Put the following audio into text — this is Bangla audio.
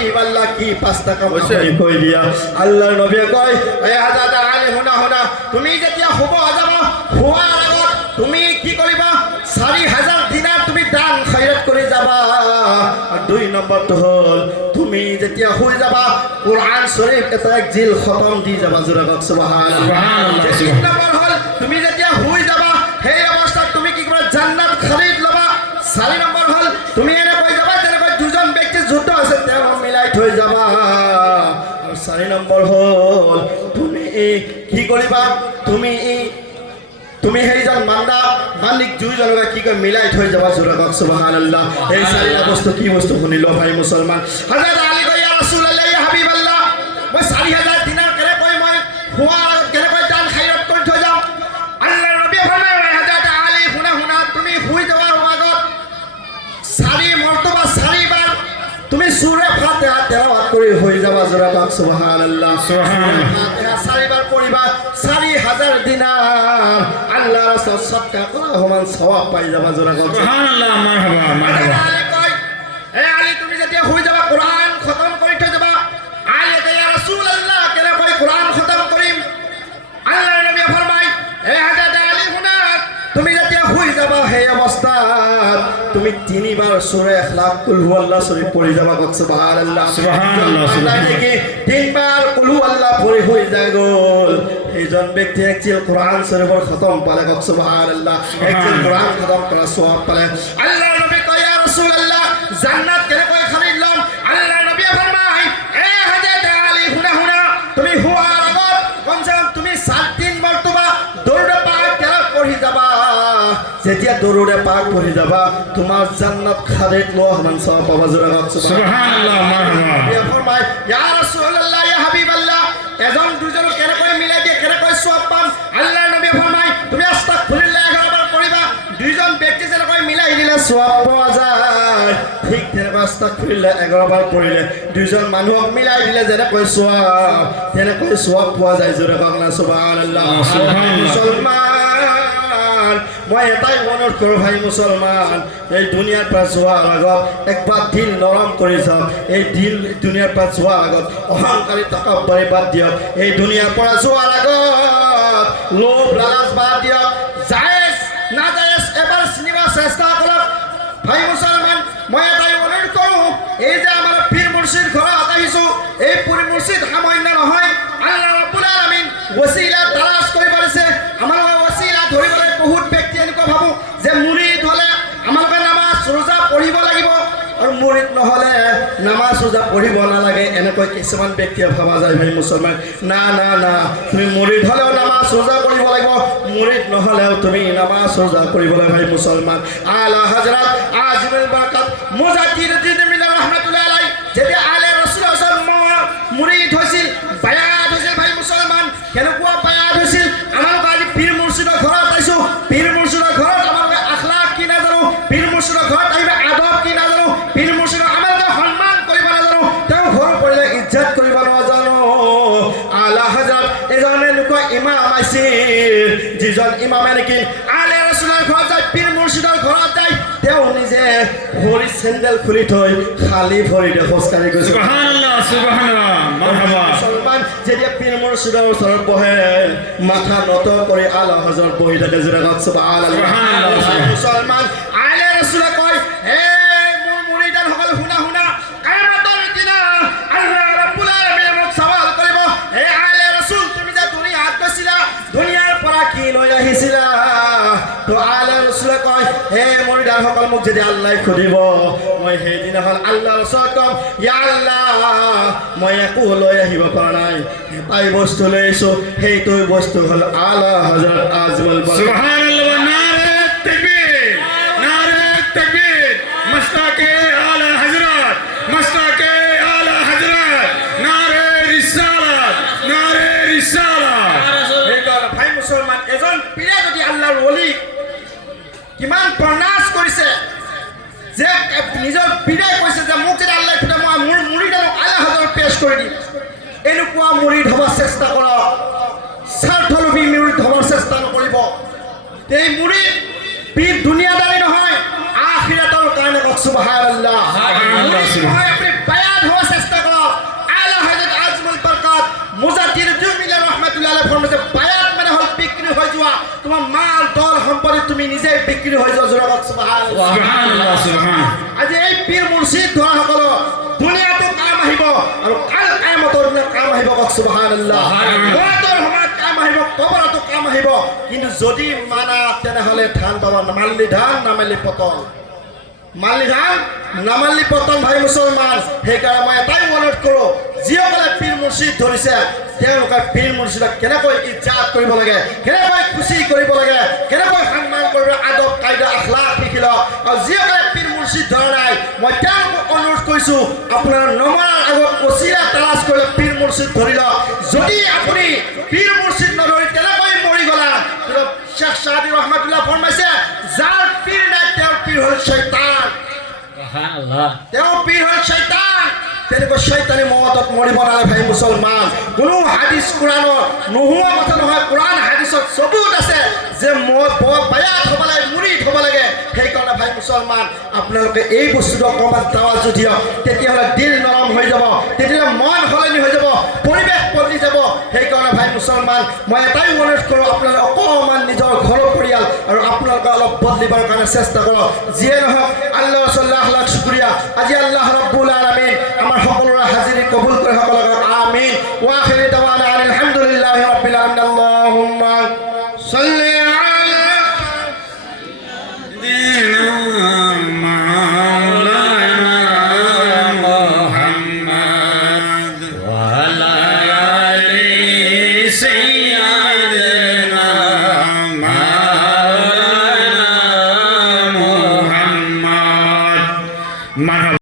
হাবিব আল্লাহ কি 5টা কাম কই দিয়া আল্লাহর নবী কয় এ হযরত আলী শুনা তুমি যেতিয়া শুব যাবা শুৱাৰ আগত তুমি কি কৰিবা 4000 দিনার তুমি দান খয়রাত করে যাবা। আর 2 নম্বরটো হল তুমি যেতিয়া শুই যাবা কোরআন শরীফ এটা এক জিল খতম দি যাবা জোরে কওক সুবহানাল্লাহ। 3 নম্বর হল তুমি যেতিয়া শুই যাবা সেই অবস্থাত তুমি কি কৰিবা জান্নাত খরিদ লবা। 4 নম্বর হল তুমি এনে কই যাবা যেনেকৈ দুজন ব্যক্তি যুদ্ধ আছে তেওঁ মিলাই থৈ যাবা। আর 4 নম্বর হল তুমি কি কৰিবা তুমি সেইজন মালিক দুইজনকে কি কয় মিলাই থৈ যাবা জোরে কওক সুবহানাল্লাহ। এই 4টা বস্তু কি বস্তু শুনিল ভাই মুসলমান। হযরত আলী কয় ইয়া রাসূলুল্লাহ ইয়া হাবিবাল্লাহ মই 4000 দিনার কেনে কই মই শুৱাৰ কেনে কই দান খয়রাত কৰি থৈ যাম। আল্লাহৰ নবী ফৰমায় হযরত আলী শুনা তুমি শুই যাওয়ার আগত 4 মর্তবা 4 বার তুমি সূরা ফাতিহা তেলাওয়াত কৰি হৈ যাবা জোরে কওক সুবহানাল্লাহ। ফাতিহা 4 বার পড়িবা 4000 দিনার আল্লাহ রাসূল সদকা করা সমান সওয়াব পাই যাবা জোরে কওক সুবহানাল্লাহ। মারহাবা মারহাবা। আলী কয় এ আলী তুমি যেতিয়া হৈ যাবা কোরআন খতম কৰি থৈ যাবা। আলী কয় ইয়া রাসূলুল্লাহ কেনে কই কোরআন খতম কৰিম। আল্লাহর নবী ফরমায় এ হযরত আলী শুনা তুমি যেতিয়া হৈ যাবা সেই অবস্থাত তুমি 3 বার সূরা ইখলাস কুল হুয়াল্লাহ শরীফ পড়ি যাবা কওক সুবহানাল্লাহ সুবহানাল্লাহ সুবহানাল্লাহ। 3 বার কুল হুয়াল্লাহ পড়ি হৈ যায় গল এইজন ব্যক্তি একচিল কোরআন শরীফৰ খতম পালে কওক সুবহানাল্লাহ। একচিল কোরআন খতম করা সওয়াব পালে। আল্লাহর নবী কয় ইয়া রাসূলুল্লাহ জান্নাত কেনে কই খরিদ লম। আল্লাহর নবী ফরমায় এ হযরত আলী শুনা তুমি হুয়ার আগত কমসে কম তুমি 7 মর্তবা দরুদ পাক তেলাওয়াত পড়ি যাবা। যেতিয়া দরুদ পাক পড়ি যাবা তোমার জান্নাত খরিদ লো সমান সওয়াব পাবা জোরে কওক সুবহানাল্লাহ। মারহাবা। নবী ফরমায় ইয়া রাসূলুল্লাহ ইয়া হাবিবাল্লাহ এজন দুজন কেনে কই মিলাই দিয়ে কেনে কই সওয়াব পাম। আল্লাহর নবী ফরমায় তুমি আস্তাগফিরুল্লাহ 11 বার পড়িবা। দুইজন ব্যক্তি যেন কই মিলাই দিলে সওয়াব পাওয়া যায় ঠিক তেনে আস্তাগফিরুল্লাহ 11 বার পড়িলে দুইজন মানুহক মিলাই দিলে যেন কই সওয়াব তেনে কই সওয়াব পাওয়া যায় জোরে কওক না সুবহানাল্লাহ। মুসলমান মই এটাই অনুরোধ করো ভাই মুসলমান এই দুনিয়ার পা যোৱাৰ আগত একবার দিল নরম করে যাও। এই দিল দুনিয়ার পা যোৱাৰ আগত অহংকারী তকব্বুরি বাদ দিয়ক। এই দুনিয়ার পা যোৱাৰ আগত লোভ লালাচ বাদ দিয়ক। জায়েজ না জায়েজ এবার চিনিবার চেষ্টা করক ভাই মুসলমান। মই এটাই অনুরোধ করো এই যে আমার পীর মুর্শিদ ঘৰত আহিছো এই পীর মুর্শিদ সামান্য নহয়। আল্লাহ রাব্বুল আলামিন ওসিলা তালাশ কৰি পাৰিছে আমাৰ ওসিলা ধৰিবলৈ বহুত ব্যক্তি এনেকুৱা ভাবো যে মুরিদ হলে আমাকে নামাজ রোজা পড়িব লাগিব আর মুরিদ নহলে নামাজ রোজা পড়িব নালাগে এনেকৈ কিছুমান ব্যক্তিয়ে ভাবা যায় ভাই মুসলমান। না না না তুমি মুরিদ হলেও নামাজ রোজা পড়িব লাগিব মুরিদ নহলেও তুমি নামাজ রোজা পড়িব লাগিব ভাই মুসলমান। আলা হযরত আজিমুল বারাকাত মুজাদ্দিদুদ্দিন মিল্লাত রাহমাতুল্লাহ আলাইহি যেতে আলে রাসূল মুরিদ হইছিল বায়াত হইছিল ভাই মুসলমান। কেনেকুৱা বায়াত হইছিল আমাৰ আজি পীর মুর্শিদৰ ঘৰত আইছো পীর মুর্শিদৰ ঘৰত আমাৰ আখলাক কি না জানো পীর মুর্শিদৰ ঘৰত আহিবা আদব কি না জানো পীর মুর্শিদৰ আমাৰ সন্মান কৰিব না জানো তেওঁ ঘৰ পৰিলে ইজ্জত কৰিব না জানো। আলা হযরত এজনে লোক ইমাম আছিল যিজন ইমামে নেকি আলে রাসূলৰ ঘৰত যায় পীর মুর্শিদৰ ঘৰত যায় তেওঁ নিজে ভৰি চেন্ডেল খুলি থৈ খালি ভৰিৰে খোজকাঢ়ি গৈছে সুবহানাল্লাহ সুবহানাল্লাহ মারহাবা। মুসলমান যেতিয়া পীর মুর্শিদৰ ওচৰত বহে মাথা নত কৰি আলা হযরত বহি থাকে জোৰে কওক সুবহানাল্লাহ। মুসলমান আলে রাসূলে কয় হে মোৰ মুৰিদান সকল শুনা কিয়ামতৰ দিনা আল্লাহ ৰাব্বুল আলামিনে মোক সৱাল কৰিব হে আলে রাসূল তুমি যে দুনিয়াত গৈছিলা দুনিয়াৰ পৰা কি লৈ আহিছিলা। তো আলে রাসূলে কয় হে মুৰিদান সকল মোক যদি আল্লাহ সুধিব মই সেইদিনাখন আল্লাহৰ ওচৰত কম ইয়া আল্লাহ মই একো লৈ আহিব পৰা নাই এটাই বস্তু লৈ আহিছো সেইটো বস্তু হল আলা হযরত আজিমুল বারাকাত সুবহানাল্লাহ। নারে তাকবীর নারে তাকবীর মস্তাকে আলা হযরত মস্তাকে আলা হযরত নারে রিসালাত নারে রিসালাত। ভাই মুসলমান এজন পীরে যদি আল্লাহৰ ওলি কিমান প্ৰনাশ কৰিছে যে নিজৰ পীরে কৈছে যে মোক যদি আল্লাহ খুদা মই মোৰ মুৰিদানক আলা হযরত পেশ কৰি দিম। এনেকুৱা মুৰিদ হবার চেষ্টা কৰক স্বাৰ্থলোভী মুৰিদ হবার চেষ্টা নকৰিব। এই মুরিদ পীর দুনিয়াদারি নহয় আখিরাতের কারণে সুবহানাল্লাহ। আপনি বায়াত হওয়ার চেষ্টা সুবহানাল্লাহ মৰাৰ সময়ত কাম আহিব কবৰতো কাম আহিব কিন্তু যদি মানা তেনেহলে ধান পাবা মাল্লি ধান নামালি পতন মাল্লি ধান নামালি পতন ভাই মুছলমান সেইকাৰণে মই এটাই অনুৰোধ কৰোঁ যিসকলে পীৰ মুৰ্শিদ ধৰিছে তেওঁলোকে পীৰ মুৰ্শিদক কেনেকৈ ইজ্জত কৰিব লাগে কেনেকৈ খুশি কৰিব লাগে কেনেকৈ সন্মান কৰিব আদব কায়দা আখলাক শিকিল আৰু যিসকলে পীৰ মুৰ্শিদ ধৰা নাই মই তেওঁলোকক অনুৰোধ কৰিছোঁ আপোনাৰ নমৰাৰ আগত ওচিলা তালাশ কৰিলে পীৰ মুৰ্শিদ ধৰি লওক যদি আপুনি পীৰ মুৰ্শিদ নধৰি তেনেকৈ মৰি গলা শেখ সাদি ৰহমাতুল্লাহ ফৰমাইছে যাৰ পীৰ নাই তেওঁৰ পীৰ হ'ল শয়তান তেওঁ পীৰ হ'ল শয়তান তেনেকৈ শয়তানি মতত মৰিব নালাগে ভাই মুছলমান কোনো হাদিস কোরআনৰ নোহোৱা কথা নহয় কোরআন হাদিসত সবুত আছে যে বায়াত হ'ব লাগে মুৰিদ হ'ব লাগে সেইকাৰণে ভাই মুছলমান আপোনালোকে এই বস্তুটো অকণমান তাৱাজু দিয়ক তেতিয়াহ'লে দিল নৰম হৈ যাব তেতিয়াহ'লে মন সলনি হৈ যাব পৰিৱেশ বদলি যাব সেইকাৰণে ভাই মুছলমান মই এটাই অনুৰোধ কৰোঁ আপোনালোকে অকণমান নিজৰ ঘৰৰ পৰিয়াল আৰু আপোনালোকে অলপ বদলিবৰ কাৰণে চেষ্টা কৰক যিয়ে নহওক আল্লাহ লাখ লাখ শুক্ৰিয়া আজি আল্লাহ